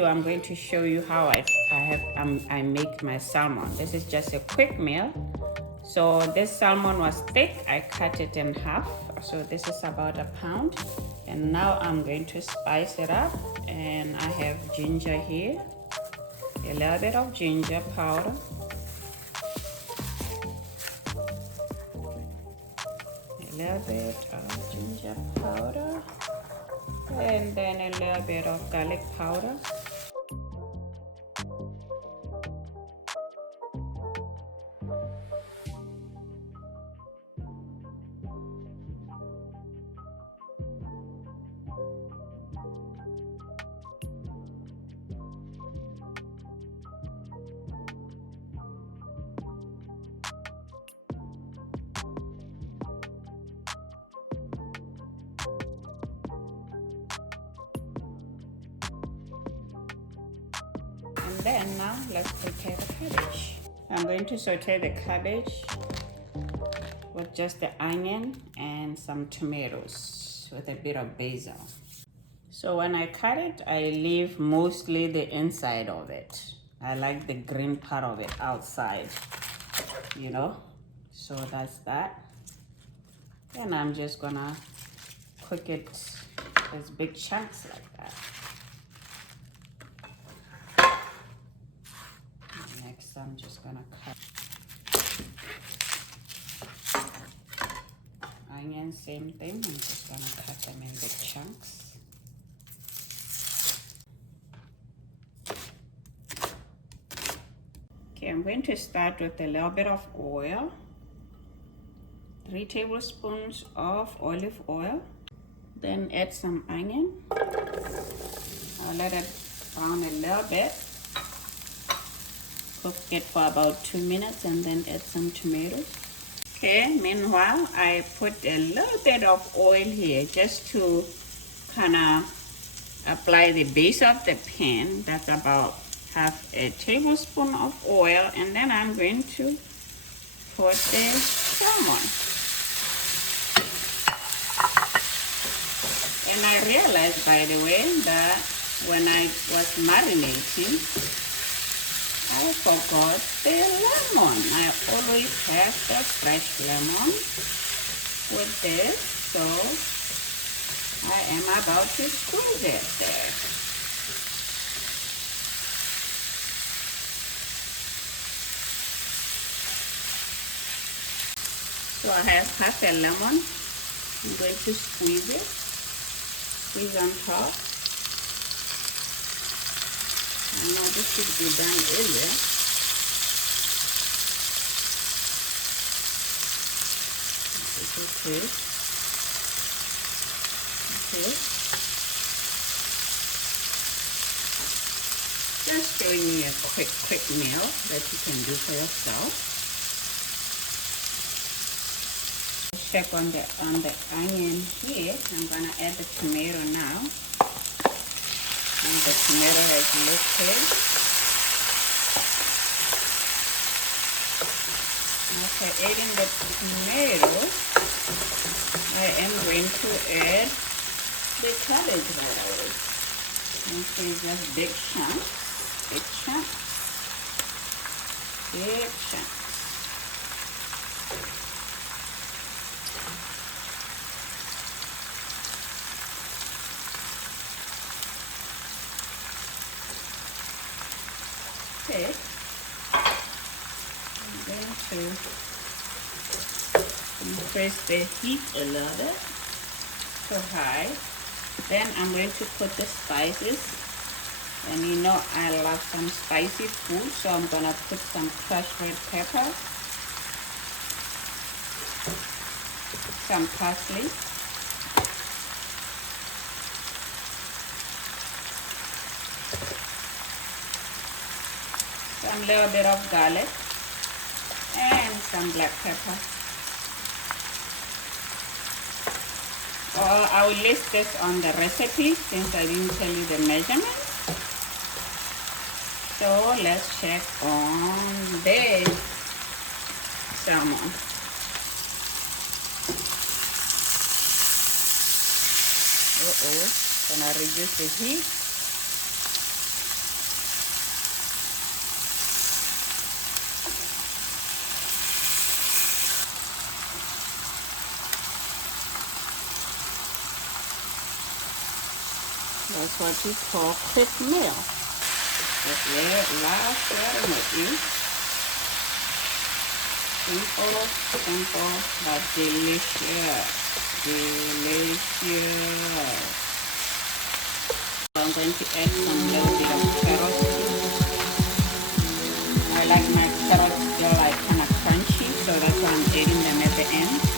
video, I'm going to show you how I make my salmon. This is just a quick meal. So this salmon was thick. I cut it in half. So this is about a pound. And now I'm going to spice it up. And I have ginger here. A little bit of ginger powder. A little bit of ginger powder. And then a little bit of garlic powder. And then now let's prepare the cabbage. I'm going to saute the cabbage with just the onion and some tomatoes with a bit of basil. So when I cut it, I leave mostly the inside of it. I like the green part of it outside, you know. So that's that. And I'm just gonna cook it as big chunks like that. Next, I'm just gonna cut onion, same thing. I'm just gonna cut them in big chunks. Okay, I'm going to start with a little bit of oil. 3 tablespoons of olive oil. Then add some onion. I'll let it brown a little bit. Cook it for about 2 minutes and then add some tomatoes. Okay, meanwhile, I put a little bit of oil here just to kind of apply the base of the pan. That's about half a tablespoon of oil. And then I'm going to put the salmon. And I realized, by the way, that when I was marinating, I forgot the lemon. I always have the fresh lemon with this, so I am about to squeeze it there. So I have half a lemon. I'm going to squeeze it. Squeeze on top. I know this should be done earlier. It's okay. Okay. Just showing you a quick meal that you can do for yourself. Check on the onion here. I'm gonna add the tomato now. And the tomato has lifted. After adding the tomato, I am going to add the cabbage right away. Okay, just big chunks, big chunks, big chunks. Okay, I'm going to increase the heat a little bit to high. Then I'm going to put the spices. And you know I love some spicy food, so I'm gonna put some crushed red pepper, some parsley, some little bit of garlic, and some black pepper. Or I will list this on the recipe since I didn't tell you the measurements. So let's check on the salmon. Gonna reduce the heat. That's what you call quick meal. Just last marinate you. Simple, simple, but delicious. Delicious. I'm going to add some little bit of carrots. I like my carrots, they're like kind of crunchy, so that's why I'm adding them at the end.